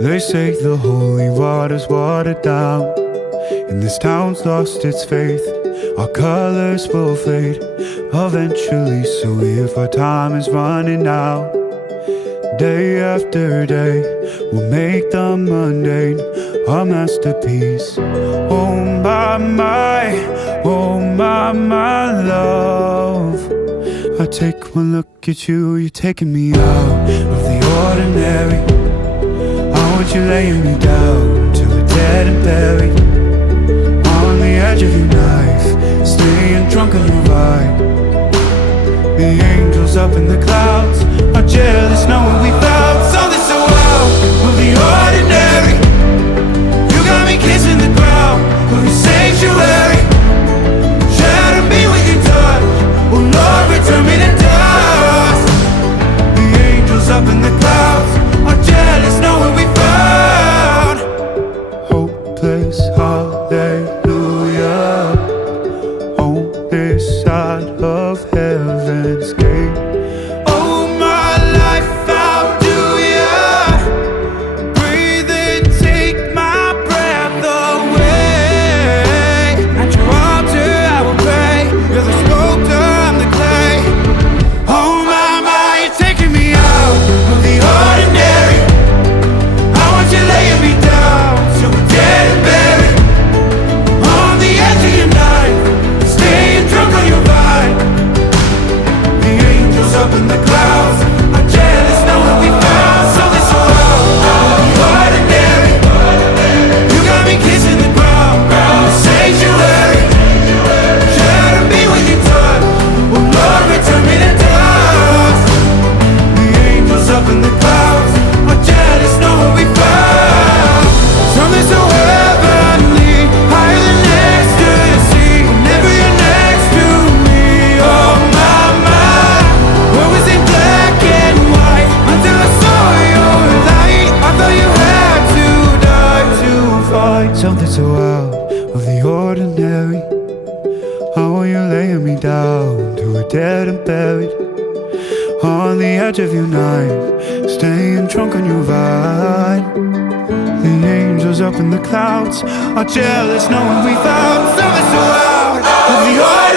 They say the holy water's watered down, and this town's lost its faith. Our colors will fade eventually, so if our time is running out, day after day we'll make the mundane a masterpiece. Oh my, my love, I take one look at you, you're taking me out of the ordinary. I want you laying me down till we're dead and buried, on the edge of your knife, staying drunk on your ride. The angels up in the clouds are jealous knowing we found something so out of the ordinary. You got me kissing the ground of your sanctuary. Shatter me with your touch, oh Lord, return me to dust. The angels up in the clouds are jealous knowing we found hopeless hallelujah on this side of heaven's gate. Oh my life, how do ya breathe and take my breath away? At your altar I will pray, you're the sculptor, I'm the clay. Oh my, you're taking me out of the ordinary. I want you laying me down till we're dead and buried, on the edge of your knife, staying drunk on your vine. The angels up in the clouds are jealous knowing we found something so out of the ordinary. You got me kissing the ground, the sanctuary. Shatter me with your touch, oh Lord, return me to dust. The angels up in the clouds are jealous knowing we found something so heavenly, higher than ecstasy. Whenever you're next to me, oh my, what was in black and white until I saw your light. I thought you had to die to find something so out of the ordinary. I want you laying me down till we're dead and buried, on the edge of your knife, staying drunk on your vine. The angels up in the clouds are jealous knowing we found something so out of the ordinary.